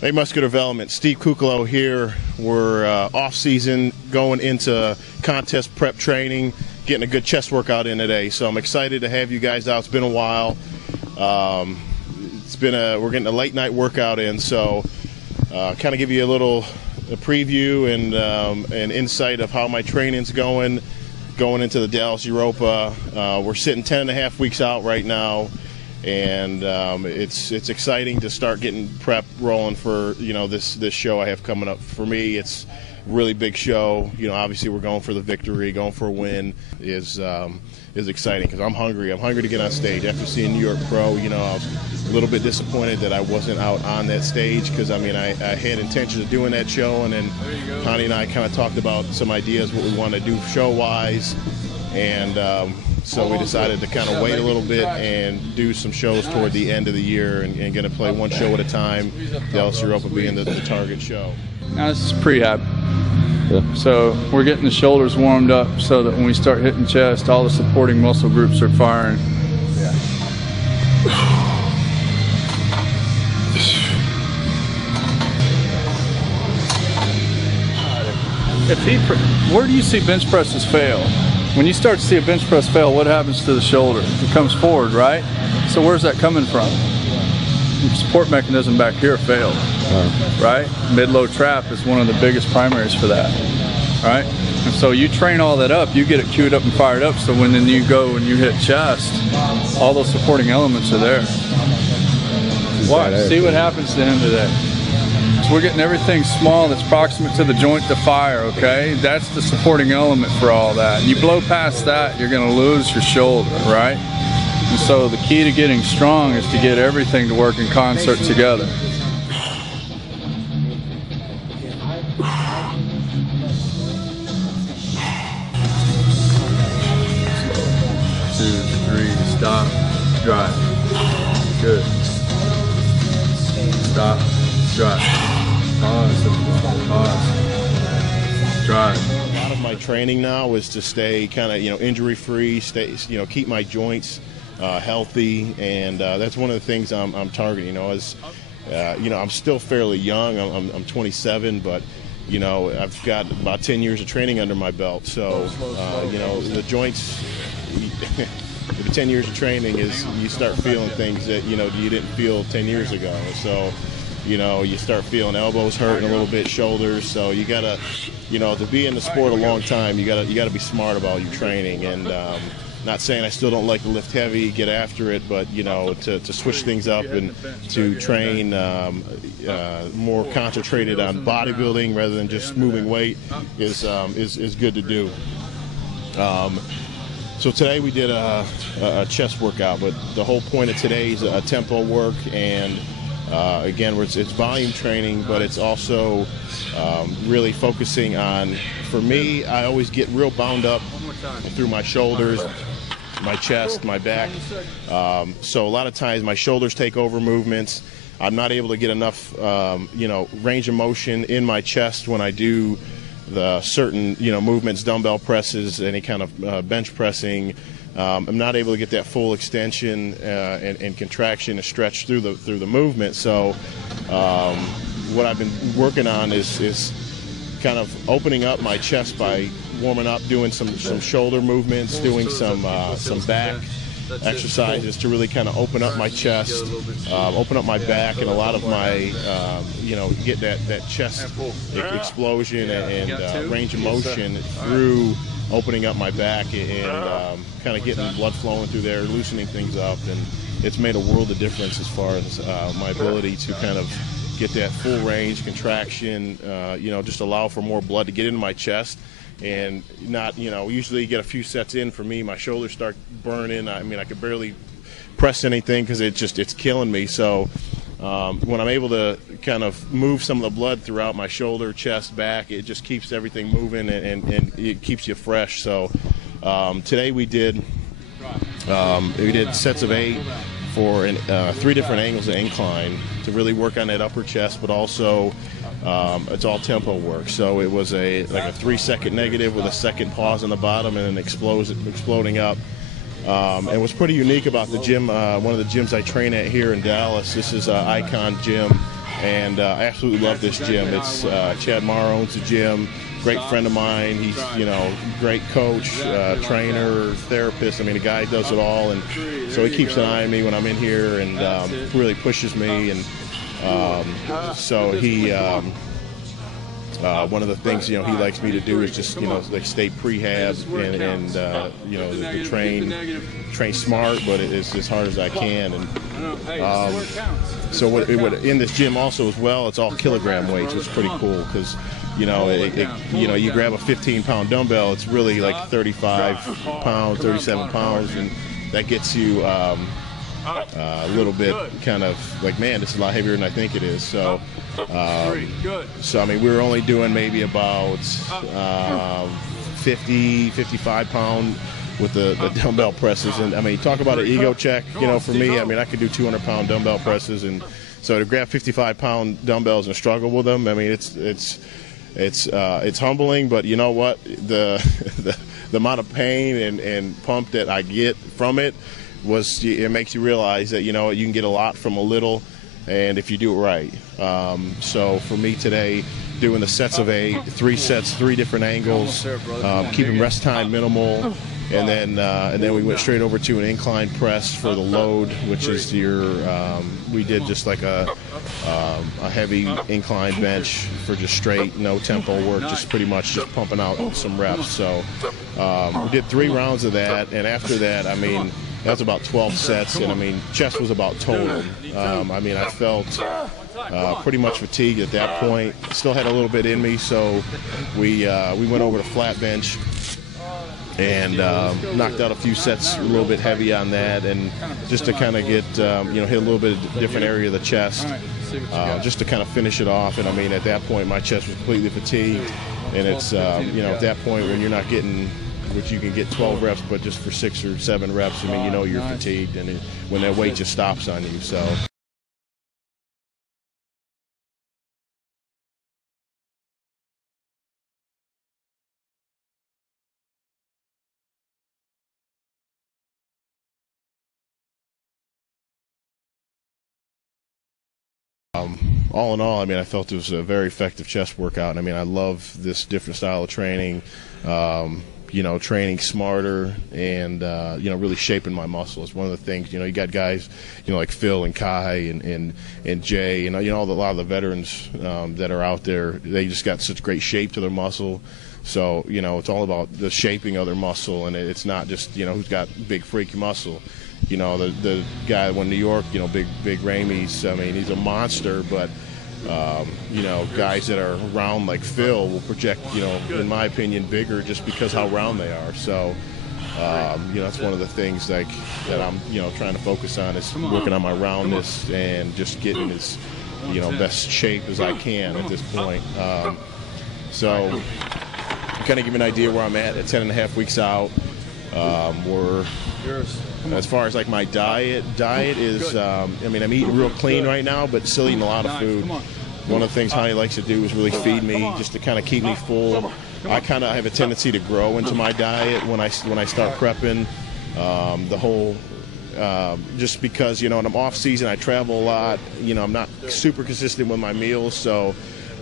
Hey, Muscular Development, Steve Kuclo here. We're off season, going into contest prep training, getting a good chest workout in today. So I'm excited to have you guys out. It's been a while. We're getting a late night workout in, so kind of give you a preview and insight of how my training's going into the Dallas Europa. We're sitting 10.5 weeks out right now. And it's exciting to start getting prep rolling for this show I have coming up. For me, it's a really big show. Obviously we're going for the victory, going for a win is exciting because I'm hungry. I'm hungry to get on stage. After seeing New York Pro, I was a little bit disappointed that I wasn't out on that stage because I had intentions of doing that show, and then Connie and I kind of talked about some ideas what we want to do show-wise, and so we decided to kind of wait a little bit and do some shows toward the end of the year and going to play one show at a time, Dallas Europa being the target show. Now this is pre-ab. Yeah. So we're getting the shoulders warmed up so that when we start hitting chest, all the supporting muscle groups are firing. Yeah. Where do you see bench presses fail? When you start to see a bench press fail, what happens to the shoulder? It comes forward, right? So where's that coming from? The support mechanism back here failed, right? Mid-low trap is one of the biggest primaries for that, right? And so you train all that up, you get it queued up and fired up, so when then you go and you hit chest, all those supporting elements are there. Watch, see what happens to him today. So we're getting everything small that's proximate to the joint to fire, okay? That's the supporting element for all that. You blow past that, you're gonna lose your shoulder, right? And so the key to getting strong is to get everything to work in concert together. 2, 3, stop, drive. Good. Stop, drive. Pause, drive. A lot of my training now is to stay kind of injury free, keep my joints healthy, and that's one of the things I'm targeting. I'm still fairly young. I'm 27, but I've got about 10 years of training under my belt. So the joints. The 10 years of training is you start feeling things that you didn't feel 10 years ago. So. You start feeling elbows hurting a little bit, shoulders. So you gotta, to be in the sport a long time, you gotta be smart about your training. And not saying I still don't like to lift heavy, get after it, but to switch things up and to train more concentrated on bodybuilding rather than just moving weight is good to do. So today we did a chest workout, but the whole point of today is a tempo work, and again, it's volume training, but it's also really focusing on, for me, I always get real bound up through my shoulders, my chest, my back. So a lot of times my shoulders take over movements. I'm not able to get enough, range of motion in my chest when I do the certain, movements, dumbbell presses, any kind of bench pressing. I'm not able to get that full extension and contraction and stretch through the movement. So what I've been working on is kind of opening up my chest by warming up, doing some shoulder movements, doing some back exercises to really kind of open up my chest, open up my back, and a lot of my get that chest explosion and range of motion through opening up my back and kind of getting blood flowing through there, loosening things up, and it's made a world of difference as far as my ability to kind of get that full range contraction, just allow for more blood to get into my chest, and not, usually get a few sets in. For me, my shoulders start burning. I could barely press anything because it's killing me. So when I'm able to kind of move some of the blood throughout my shoulder, chest, back, it just keeps everything moving and it keeps you fresh. So today we did sets of 8 for 3 different angles of incline to really work on that upper chest, but also it's all tempo work. So it was like a 3-second negative with a second pause on the bottom and then exploding up. And what's pretty unique about the gym, one of the gyms I train at here in Dallas, this is Icon Gym. and I absolutely love this gym. It's Chad Marr owns the gym. Great friend of mine. He's, you know, great coach, trainer, therapist. I mean, the guy does it all, and so he keeps an eye on me when I'm in here, and really pushes me. And so he, one of the things, you know, he likes me to do is just, you know, like stay prehab and you know, the train smart, but it's as hard as I can. And so what in this gym also as well, it's all kilogram weights, which is pretty cool because, you know, you know, you grab a 15-pound dumbbell, it's really like 35 pounds, 37 pounds, and that gets you a little bit kind of like, man, this is a lot heavier than I think it is. So, so I mean, we were only doing maybe about 50, 55 pound with the dumbbell presses. And I mean, talk about an ego check, you know, for me, I mean, I could do 200-pound dumbbell presses, and so to grab 55-pound dumbbells and struggle with them, I mean, it's humbling, but you know what, the amount of pain and pump that I get from it it makes you realize that, you know, you can get a lot from a little, and if you do it right. So for me today, doing the sets of 8, 3 sets, 3 different angles, keeping rest time minimal, and then we went straight over to an incline press for the load, which is your we did just like a heavy incline bench for just straight, no tempo work, just pretty much just pumping out some reps. So we did 3 rounds of that, and after that, I mean, that's about 12 sets, and I mean, chest was about total. I mean, I felt pretty much fatigued at that point. Still had a little bit in me, so we went over to flat bench and knocked out a few sets a little bit heavy on that, and just to kind of get you know, hit a little bit of different area of the chest, just to kind of finish it off. And I mean, at that point, my chest was completely fatigued, and it's you know, at that point when you're not getting, which you can get 12 reps, but just for 6 or 7 reps, I mean, you know, you're fatigued, and when that weight just stops on you. So. All in all, I mean, I felt it was a very effective chest workout. And I mean, I love this different style of training, you know, training smarter and, you know, really shaping my muscles. One of the things, you know, you got guys, you know, like Phil and Kai and Jay, and, you know, a lot of the veterans that are out there, they just got such great shape to their muscle. So, you know, it's all about the shaping of their muscle, and it's not just, you know, who's got big freaky muscle. You know, the guy that won New York, you know, big Ramey's, I mean, he's a monster, but, you know, guys that are round like Phil will project, you know, in my opinion, bigger just because how round they are. So, you know, that's one of the things like that I'm, you know, trying to focus on is working on my roundness and just getting as, you know, best shape as I can at this point. So, kind of give you an idea where I'm at 10.5 weeks out. As far as like my diet is, I mean, I'm eating real clean right now, but still eating a lot of food. One of the things Honey likes to do is really feed me, just to kind of keep me full. I kind of have a tendency to grow into my diet when I start prepping. The whole, just because, you know, when I'm off season, I travel a lot. You know, I'm not super consistent with my meals, so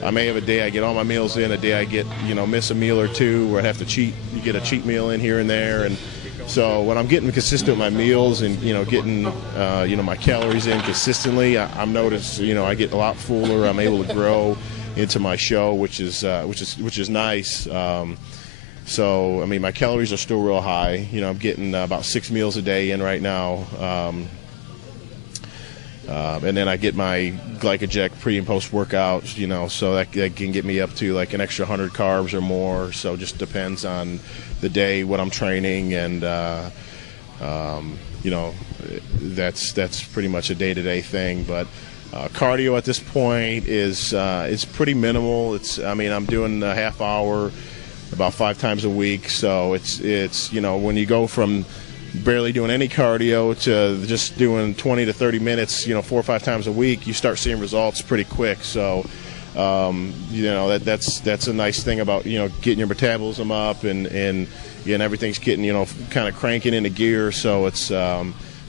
I may have a day I get all my meals in, a day I get, you know, miss a meal or two, where I have to cheat. You get a cheat meal in here and there, and so when I'm getting consistent with my meals and, you know, getting, you know, my calories in consistently, I'm noticed, you know, I get a lot fuller. I'm able to grow into my show, which is nice. So I mean, my calories are still real high. You know, I'm getting about 6 meals a day in right now. And then I get my glycogen pre and post workouts, you know, so that can get me up to like an extra 100 carbs or more. So it just depends on the day, what I'm training, and you know, that's pretty much a day-to-day thing. But cardio at this point is pretty minimal. I mean, I'm doing a half hour about 5 times a week. So it's you know, when you go from barely doing any cardio to just doing 20 to 30 minutes, you know, 4 or 5 times a week, you start seeing results pretty quick. So you know, that's a nice thing about, you know, getting your metabolism up and everything's getting, you know, kind of cranking into gear. So it's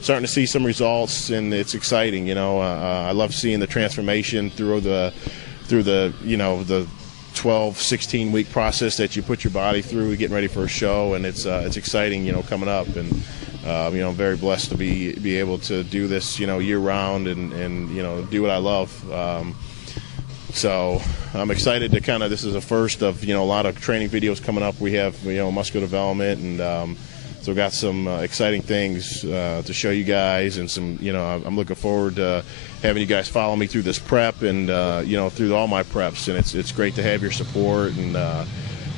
starting to see some results, and it's exciting. You know, I love seeing the transformation through the you know, the 12, 16 week process that you put your body through getting ready for a show, and it's exciting, you know, coming up. And you know, I'm very blessed to be able to do this, you know, year round, and you know, do what I love. So I'm excited to kind of, this is the first of, you know, a lot of training videos coming up. We have, you know, muscular development, and so we've got some exciting things to show you guys, and some, you know, I'm looking forward to having you guys follow me through this prep, and you know, through all my preps. And it's great to have your support, and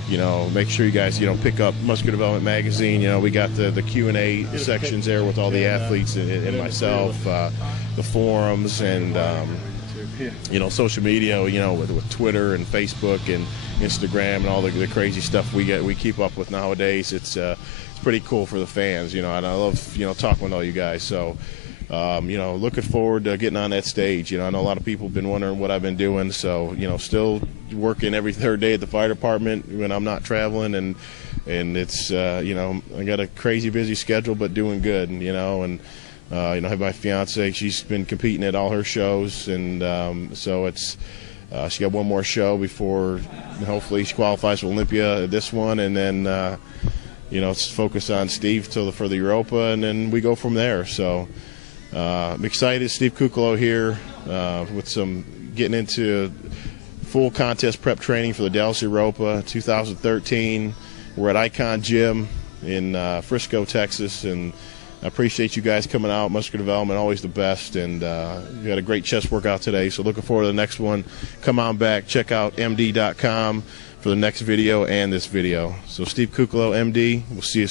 you know, make sure you guys, you know, pick up Muscular Development Magazine. You know, we got the Q&A sections there with all the athletes and myself, the forums, and you know, social media, you know, with Twitter and Facebook and Instagram and all the crazy stuff we keep up with nowadays. It's pretty cool for the fans, you know, and I love, you know, talking with all you guys. So you know, looking forward to getting on that stage. You know, I know a lot of people have been wondering what I've been doing, so, you know, still working every third day at the fire department when I'm not traveling, and it's you know, I got a crazy busy schedule, but doing good, and you know, and you know, I have my fiance, she's been competing at all her shows, and so it's she got one more show before hopefully she qualifies for Olympia, this one, and then you know, it's focus on Steve for the Europa, and then we go from there. So I'm excited. Steve Kuclo here with some getting into full contest prep training for the Dallas Europa 2013. We're at Icon Gym in Frisco, Texas, and I appreciate you guys coming out. Muscular Development, always the best, and you had a great chest workout today, so looking forward to the next one. Come on back, check out md.com for the next video and this video. So Steve Kuclo, MD, we'll see you soon.